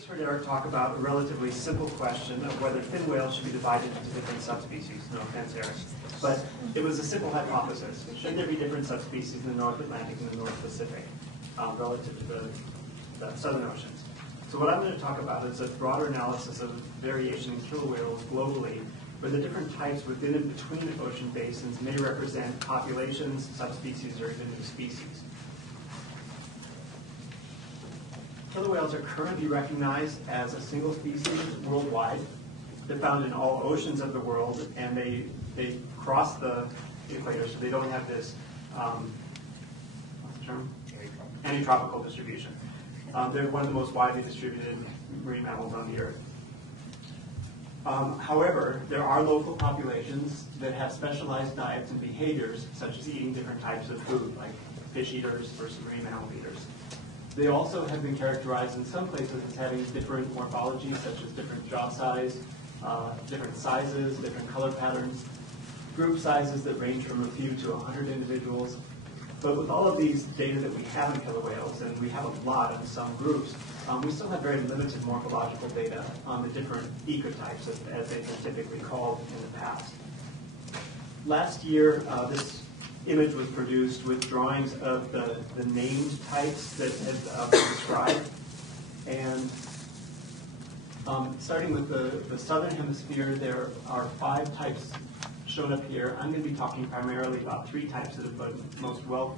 just heard Eric talk about a relatively simple question of whether fin whales should be divided into different subspecies. No offense, Eric. But it was a simple hypothesis. Should there be different subspecies in the North Atlantic and the North Pacific relative to the Southern Oceans? So what I'm going to talk about is a broader analysis of variation in killer whales globally, where the different types within and between ocean basins may represent populations, subspecies, or even new species. Killer whales are currently recognized as a single species worldwide. They're found in all oceans of the world, and they cross the equator, so they don't have this, what's the term? Antitropical distribution. They're one of the most widely distributed marine mammals on the Earth. However, there are local populations that have specialized diets and behaviors, such as eating different types of food, like fish eaters versus marine mammal eaters. They also have been characterized in some places as having different morphologies, such as different jaw size, different sizes, different color patterns, group sizes that range from a few to 100 individuals. But with all of these data that we have in killer whales, and we have a lot in some groups, we still have very limited morphological data on the different ecotypes, as they've been typically called in the past. Last year, this image was produced with drawings of the named types that had been described. And starting with the southern hemisphere, there are 5 types shown up here. I'm going to be talking primarily about 3 types that have been most well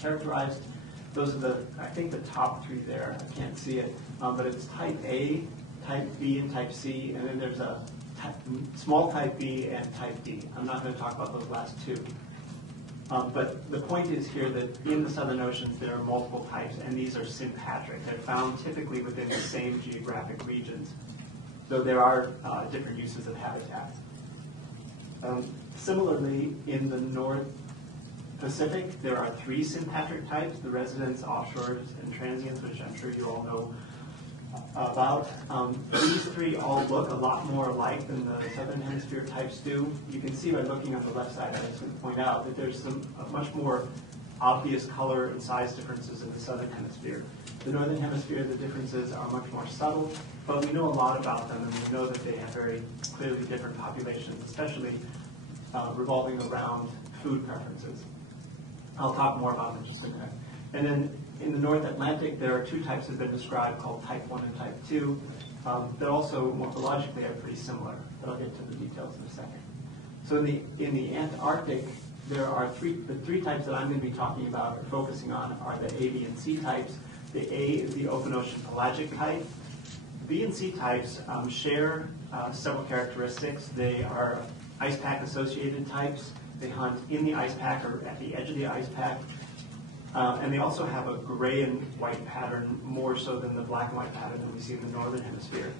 characterized. Those are I think the top 3 there. I can't see it, but it's type A, type B, and type C, and then there's a small type B and type D. I'm not going to talk about those last 2. But the point is here that in the Southern Oceans there are multiple types, and these are sympatric. They're found typically within the same geographic regions, though there are different uses of habitat. Similarly, in the North Pacific, there are 3 sympatric types: the residents, offshores, and transients, which I'm sure you all know about. These 3 all look a lot more alike than the Southern Hemisphere types do. You can see by looking on the left side, I was going to point out that there's some much more obvious color and size differences in the Southern Hemisphere. The Northern Hemisphere, the differences are much more subtle, but we know a lot about them, and we know that they have very clearly different populations, especially revolving around food preferences. I'll talk more about them in just a minute. And then in the North Atlantic, there are 2 types that have been described called type 1 and type 2. That also morphologically are pretty similar, but I'll get to the details in a second. So in the Antarctic, there are the 3 types that I'm going to be talking about or focusing on are the A, B, and C types. The A is the open ocean pelagic type. B and C types share several characteristics. They are ice pack associated types. They hunt in the ice pack or at the edge of the ice pack. And they also have a gray and white pattern, more so than the black and white pattern that we see in the Northern Hemisphere.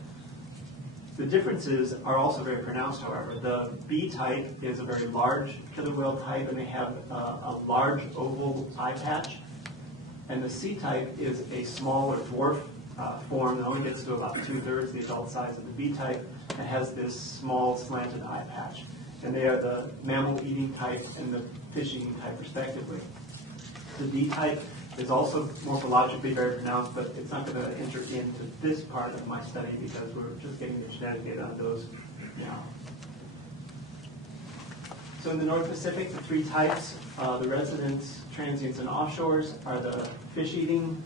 The differences are also very pronounced, however. The B type is a very large killer whale type, and they have a large oval eye patch. And the C type is a small or dwarf form that only gets to about 2/3 the adult size of the B type and has this small slanted eye patch. And they are the mammal-eating type and the fish-eating type, respectively. The D type is also morphologically very pronounced, but it's not going to enter into this part of my study because we're just getting the genetic data on those now. So in the North Pacific, the 3 types, the residents, transients, and offshores, are the fish-eating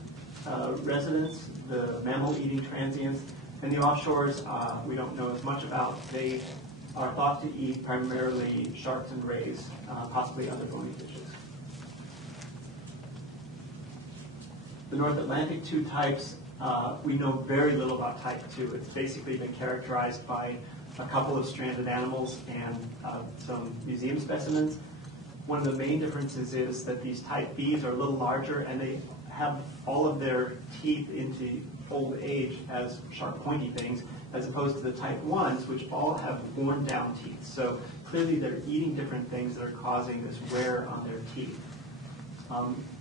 residents, the mammal-eating transients, and the offshores we don't know as much about. They are thought to eat primarily sharks and rays, possibly other bony fishes. The North Atlantic 2 types, we know very little about type 2. It's basically been characterized by a couple of stranded animals and some museum specimens. One of the main differences is that these type Bs are a little larger, and they have all of their teeth into old age as sharp pointy things, as opposed to the type 1s, which all have worn down teeth. So clearly they're eating different things that are causing this wear on their teeth.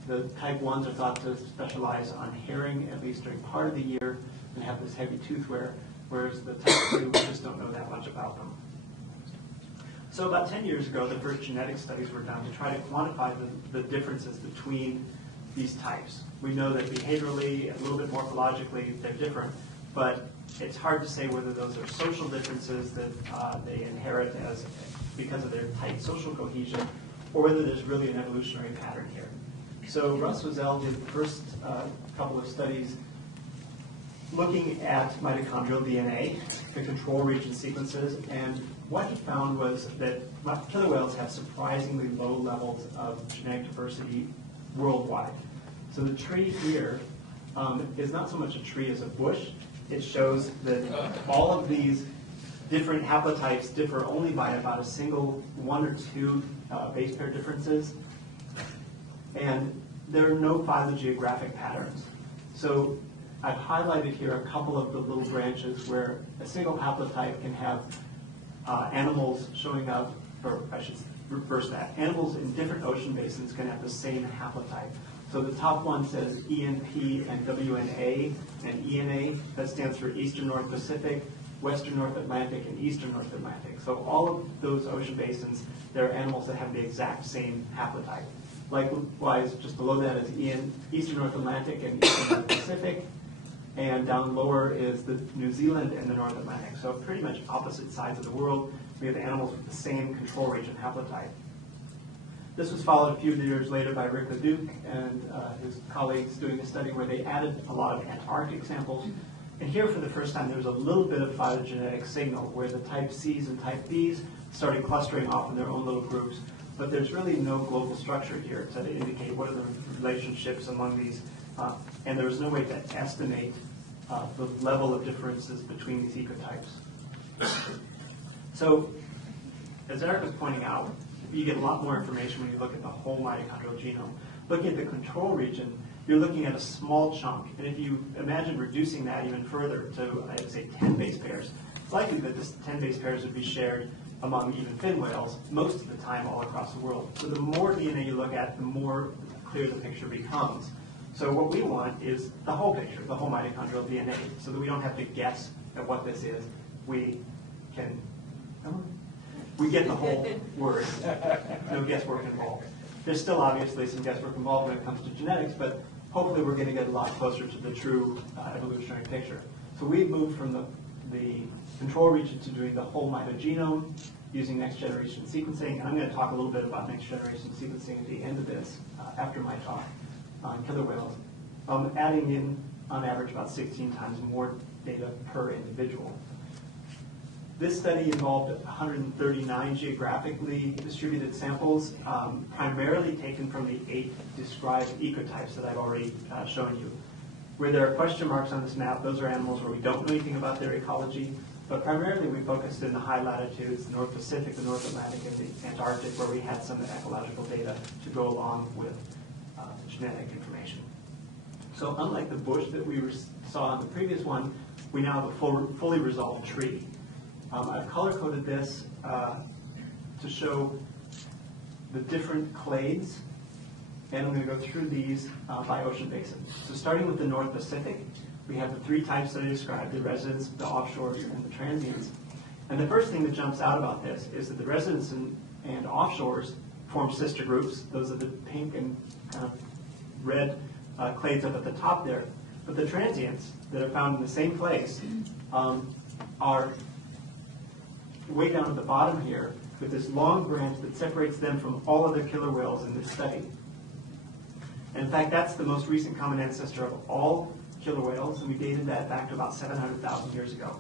The type 1s are thought to specialize on herring, at least during part of the year, and have this heavy tooth wear, whereas the type 2, we just don't know that much about them. So about 10 years ago, the first genetic studies were done to try to quantify the differences between these types. We know that behaviorally, a little bit morphologically, they're different, but it's hard to say whether those are social differences that they inherit because of their tight social cohesion, or whether there's really an evolutionary pattern here. So Russ Wazell did the first couple of studies looking at mitochondrial DNA, the control region sequences, and what he found was that killer whales have surprisingly low levels of genetic diversity worldwide. So the tree here is not so much a tree as a bush. It shows that all of these different haplotypes differ only by about a single 1 or 2 base pair differences, and there are no phylogeographic patterns. So I've highlighted here a couple of the little branches where a single haplotype can have animals showing up, or I should reverse that. Animals in different ocean basins can have the same haplotype. So the top one says ENP and WNA and ENA. That stands for Eastern North Pacific, Western North Atlantic, and Eastern North Atlantic. So all of those ocean basins, there are animals that have the exact same haplotype. Likewise, just below that is Eastern North Atlantic and Eastern North Pacific. And down lower is the New Zealand and the North Atlantic. So pretty much opposite sides of the world. We have animals with the same control region haplotype. This was followed a few years later by Rick Leduc and his colleagues doing a study where they added a lot of Antarctic samples. And here, for the first time, there was a little bit of phylogenetic signal where the type Cs and type Bs started clustering off in their own little groups. But there's really no global structure here to indicate what are the relationships among these. And there was no way to estimate the level of differences between these ecotypes. So, as Eric was pointing out, you get a lot more information when you look at the whole mitochondrial genome. Looking at the control region, you're looking at a small chunk. And if you imagine reducing that even further to, I'd say, 10 base pairs, it's likely that this 10 base pairs would be shared among even fin whales most of the time all across the world. So the more DNA you look at, the more clear the picture becomes. So what we want is the whole picture, the whole mitochondrial DNA, so that we don't have to guess at what this is. We get the whole word. No guesswork involved. There's still obviously some guesswork involved when it comes to genetics, but hopefully we're going to get a lot closer to the true evolutionary picture. So we've moved from the control region to doing the whole mitogenome using next generation sequencing. I'm going to talk a little bit about next generation sequencing at the end of this, after my talk on killer whales, adding in, on average, about 16 times more data per individual. This study involved 139 geographically distributed samples, primarily taken from the 8 described ecotypes that I've already shown you. Where there are question marks on this map, those are animals where we don't know anything about their ecology, but primarily we focused in the high latitudes, the North Pacific, the North Atlantic, and the Antarctic, where we had some ecological data to go along with genetic information. So unlike the bush that we saw in the previous one, we now have a fully resolved tree. I've color-coded this to show the different clades, and I'm going to go through these by ocean basin. So starting with the North Pacific, we have the 3 types that I described, the residents, the offshores, and the transients. And the first thing that jumps out about this is that the residents and offshores form sister groups. Those are the pink and kind of red clades up at the top there. But the transients that are found in the same place are way down at the bottom here with this long branch that separates them from all other killer whales in this study. And in fact, that's the most recent common ancestor of all killer whales, and we dated that back to about 700,000 years ago.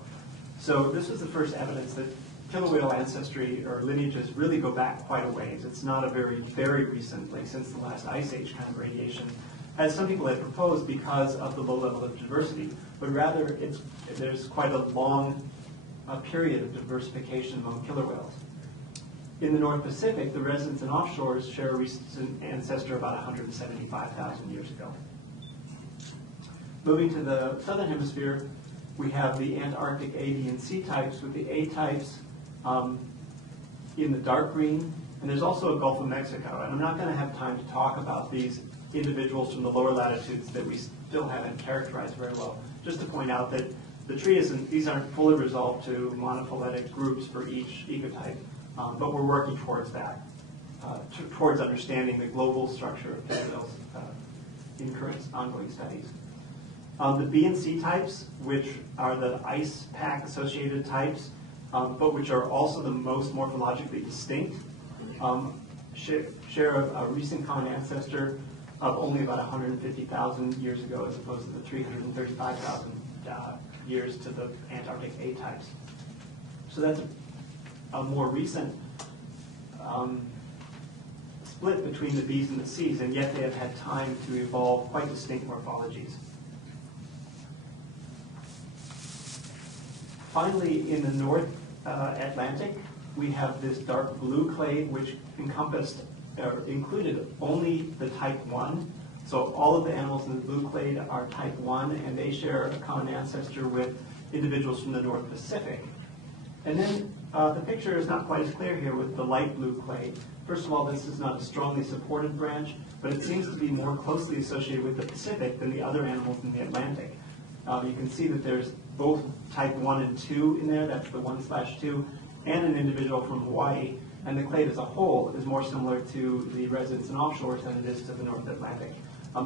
So this was the first evidence that killer whale ancestry or lineages really go back quite a ways. It's not a very recent, like since the last ice age kind of radiation, as some people had proposed because of the low level of diversity, but rather there's quite a long period of diversification among killer whales. In the North Pacific, the residents and offshores share a recent ancestor about 175,000 years ago. Moving to the southern hemisphere, we have the Antarctic A, B, and C types, with the A types in the dark green, and there's also a Gulf of Mexico. And I'm not going to have time to talk about these individuals from the lower latitudes that we still haven't characterized very well. Just to point out that the tree these aren't fully resolved to monophyletic groups for each ecotype, but we're working towards that, towards understanding the global structure of killer whales in current ongoing studies. The B and C types, which are the ice pack associated types, but which are also the most morphologically distinct, share a recent common ancestor of only about 150,000 years ago, as opposed to the 335,000 years to the Antarctic A types. So that's a more recent split between the Bs and the Cs, and yet they have had time to evolve quite distinct morphologies. Finally, in the North Atlantic, we have this dark blue clade, which included only the type 1. So all of the animals in the blue clade are type 1, and they share a common ancestor with individuals from the North Pacific. And then the picture is not quite as clear here with the light blue clade. First of all, this is not a strongly supported branch, but it seems to be more closely associated with the Pacific than the other animals in the Atlantic. You can see that there's both type 1 and 2 in there, that's the 1/2, and an individual from Hawaii, and the clade as a whole is more similar to the residents and offshores than it is to the North Atlantic.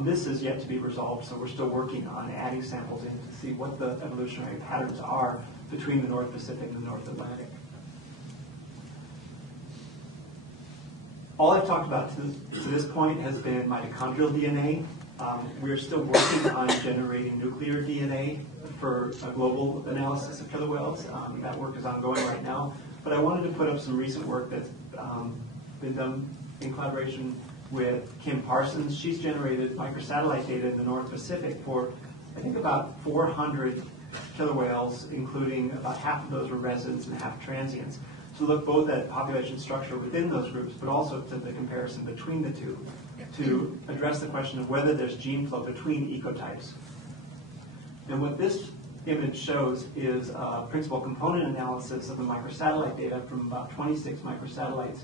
This is yet to be resolved, so we're still working on adding samples in to see what the evolutionary patterns are between the North Pacific and the North Atlantic. All I've talked about to this point has been mitochondrial DNA. We're still working on generating nuclear DNA for a global analysis of killer whales. That work is ongoing right now. But I wanted to put up some recent work that's been done in collaboration with Kim Parsons. She's generated microsatellite data in the North Pacific for, I think, about 400 killer whales, including about half of those were residents and half transients. To look both at population structure within those groups, but also to the comparison between the two, to address the question of whether there's gene flow between ecotypes. And what this image shows is a principal component analysis of the microsatellite data from about 26 microsatellites.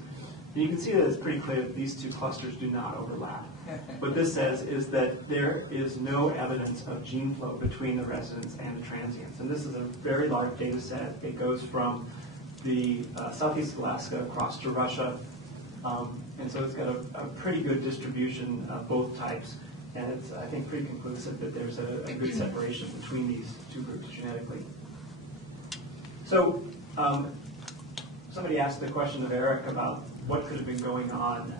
And you can see that it's pretty clear that these two clusters do not overlap. What this says is that there is no evidence of gene flow between the residents and the transients. And this is a very large data set. It goes from the southeast Alaska across to Russia. And so it's got a pretty good distribution of both types. And it's, I think, pretty conclusive that there's a good separation between these two groups genetically. So somebody asked the question of Eric about what could have been going on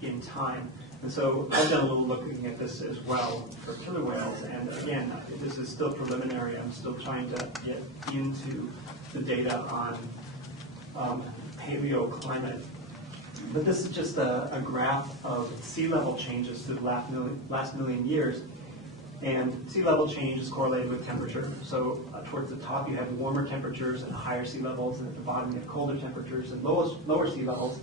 in time. And so I've done a little looking at this as well for killer whales. And again, this is still preliminary. I'm still trying to get into the data on paleoclimate. But this is just a graph of sea level changes through the last million years. And sea level change is correlated with temperature. So towards the top you have warmer temperatures and higher sea levels, and at the bottom you have colder temperatures and lower sea levels.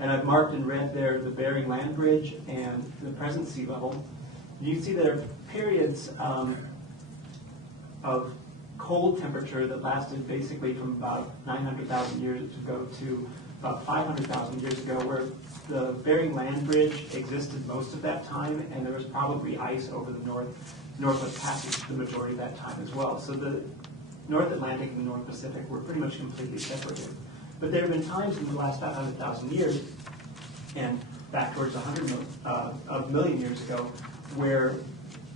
And I've marked in red there the Bering Land Bridge and the present sea level. And you can see there are periods of cold temperature that lasted basically from about 900,000 years ago to about 500,000 years ago, where the Bering Land Bridge existed most of that time, and there was probably ice over the Northwest Passage the majority of that time as well. So the North Atlantic and the North Pacific were pretty much completely separated. But there have been times in the last 500,000 years, and back towards 100 million years ago, where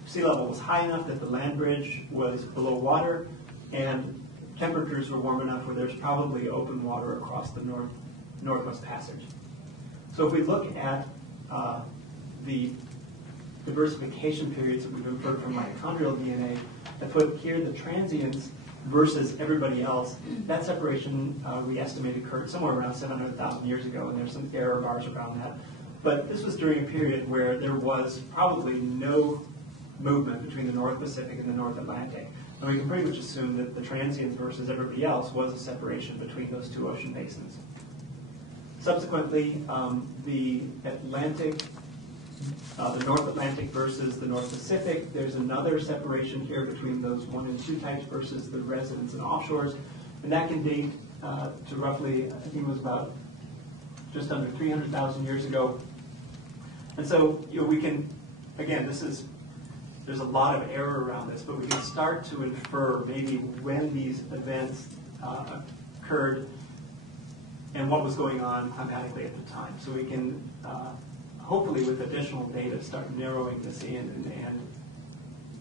sea level was high enough that the land bridge was below water, and temperatures were warm enough where there's probably open water across the Northwest Passage. So if we look at the diversification periods that we've inferred from mitochondrial DNA, I put here the transients versus everybody else. That separation we estimate occurred somewhere around 700,000 years ago, and there's some error bars around that. But this was during a period where there was probably no movement between the North Pacific and the North Atlantic. And we can pretty much assume that the transients versus everybody else was a separation between those two ocean basins. Subsequently, the North Atlantic versus the North Pacific, there's another separation here between those 1 and 2 types versus the residents and offshores. And that can date to roughly, I think it was about just under 300,000 years ago. And so, we can, again, there's a lot of error around this, but we can start to infer maybe when these events occurred and what was going on climatically at the time. So we can, hopefully with additional data, start narrowing this in and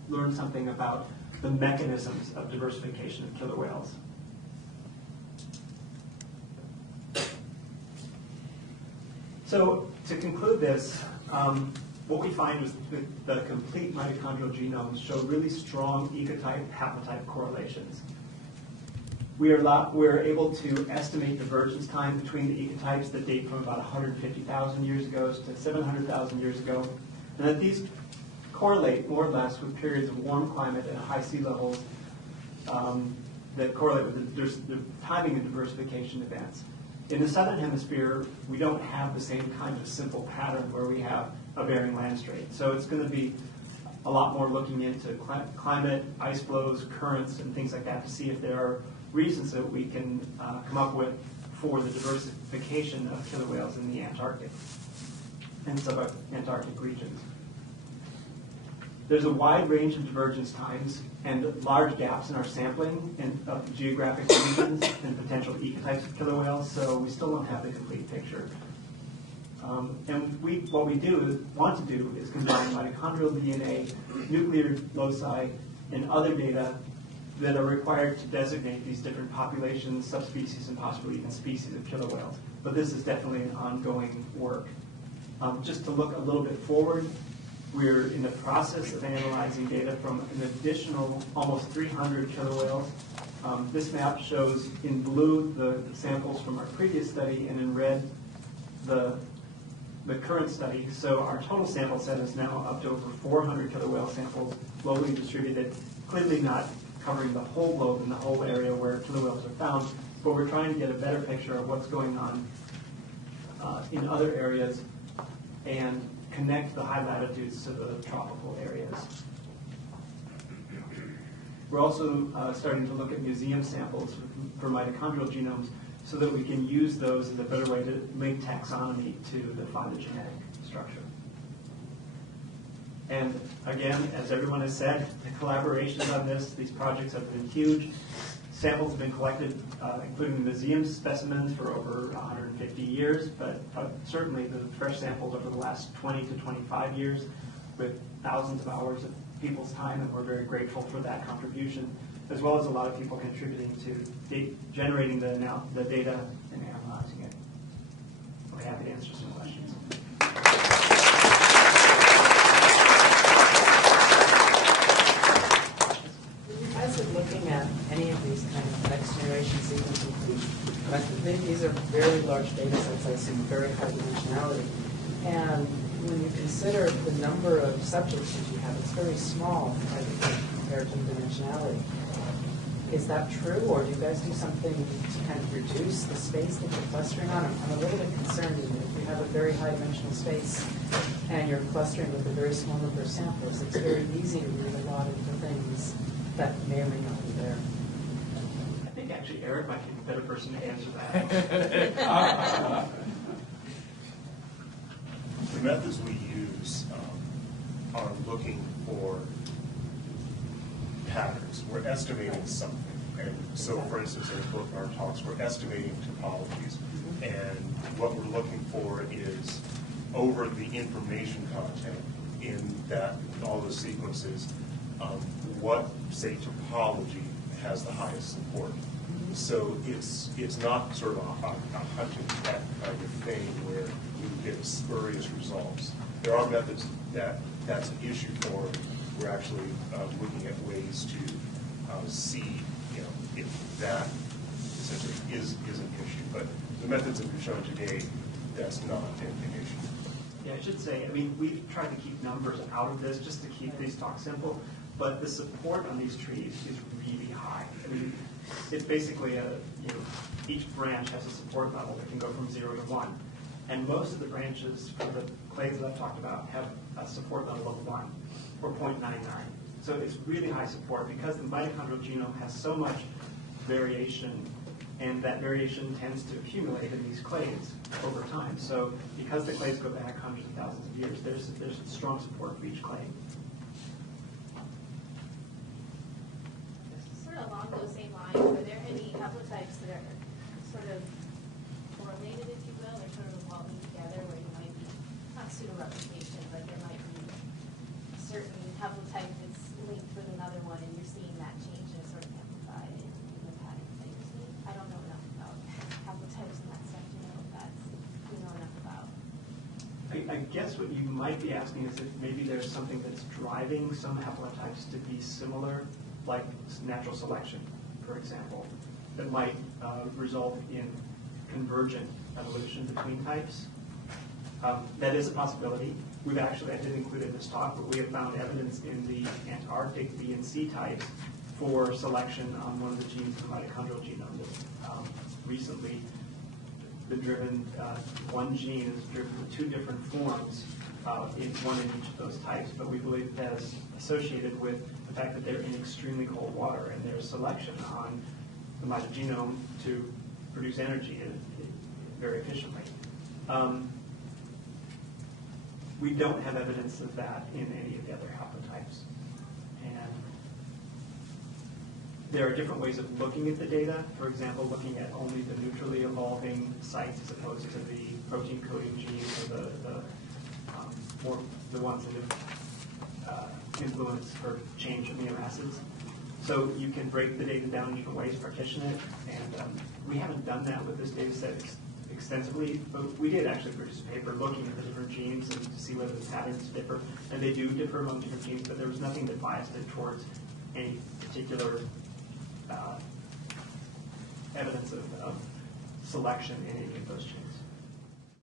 learn something about the mechanisms of diversification of killer whales. So to conclude this, what we find is that the complete mitochondrial genomes show really strong ecotype-haplotype correlations. We're able to estimate divergence time between the ecotypes that date from about 150,000 years ago to 700,000 years ago, and that these correlate more or less with periods of warm climate and high sea levels that correlate with the timing of diversification events. In the southern hemisphere, we don't have the same kind of simple pattern where we have a Bering land strait. So it's going to be a lot more looking into climate, ice flows, currents, and things like that to see if there are reasons that we can come up with for the diversification of killer whales in the Antarctic and sub-Antarctic regions. There's a wide range of divergence times and large gaps in our sampling of geographic regions and potential ecotypes of killer whales, so we still don't have the complete picture. And what we want to do is combine mitochondrial DNA, nuclear loci, and other data that are required to designate these different populations, subspecies, and possibly even species of killer whales. But this is definitely an ongoing work. Just to look a little bit forward, we're in the process of analyzing data from an additional almost 300 killer whales. This map shows in blue the samples from our previous study and in red the current study. So our total sample set is now up to over 400 killer whale samples globally distributed, clearly not covering the whole globe and the whole area where killer whales are found, but we're trying to get a better picture of what's going on in other areas and connect the high latitudes to the tropical areas. We're also starting to look at museum samples for mitochondrial genomes so that we can use those as a better way to link taxonomy to the phylogenetic structure. And again, as everyone has said, the collaborations on these projects have been huge. Samples have been collected, including museum specimens, for over 150 years, but certainly the fresh samples over the last 20 to 25 years with thousands of hours of people's time, and we're very grateful for that contribution, as well as a lot of people contributing to generating the data and analyzing it. We're happy to answer some questions. Looking at any of these kind of next generation sequences, these are very large data sets, I assume, very high dimensionality. And when you consider the number of subjects that you have, it's very small, I think, compared to the dimensionality. Is that true, or do you guys do something to kind of reduce the space that you're clustering on? I'm a little bit concerned that if you have a very high dimensional space and you're clustering with a very small number of samples, it's very easy to read a lot of the things that may or may not be there. I think actually Eric might be the better person to answer that. The methods we use are looking for patterns. We're estimating something. And so, for instance, in both of our talks, we're estimating topologies. And what we're looking for is, over the information content in all the sequences, what, say, topology has the highest support. So it's not sort of a hunting that kind of thing where you get spurious results. There are methods that's an issue for. We're actually looking at ways to see, if that essentially is an issue. But the methods that we've shown today, that's not an issue. Yeah, I should say, we've tried to keep numbers out of this just to keep these talks simple. But the support on these trees is really high. It's basically each branch has a support level that can go from 0 to 1. And most of the branches for the clades that I've talked about have a support level of 1 or 0.99. So it's really high support because the mitochondrial genome has so much variation, and that variation tends to accumulate in these clades over time. So because the clades go back hundreds of thousands of years, there's strong support for each clade. Along those same lines, are there any haplotypes that are sort of correlated, if you will, or sort of evolving together, where you might be, not pseudo-replication, but there might be a certain haplotype that's linked with another one and you're seeing that change and sort of amplified in the patterns that you're seeing. I don't know enough about haplotypes and that stuff to know if that's, you know enough about. I guess what you might be asking is if maybe there's something that's driving some haplotypes to be similar, like natural selection, for example, that might result in convergent evolution between types. That is a possibility. We've actually, I did include in this talk, but we have found evidence in the Antarctic B and C types for selection on one of the genes in the mitochondrial genome that recently been driven, one gene is driven in two different forms, one in each of those types, but we believe that is associated with the fact that they're in extremely cold water and there's selection on the mitogenome to produce energy very efficiently. We don't have evidence of that in any of the other haplotypes. And there are different ways of looking at the data. For example, looking at only the neutrally evolving sites as opposed to the protein coding genes or the ones that have influence for change amino acids. So you can break the data down in different ways, partition it, and we haven't done that with this data set extensively, but we did actually produce a paper looking at the different genes and to see whether the patterns differ, and they do differ among different genes, but there was nothing that biased it towards any particular evidence of selection in any of those genes.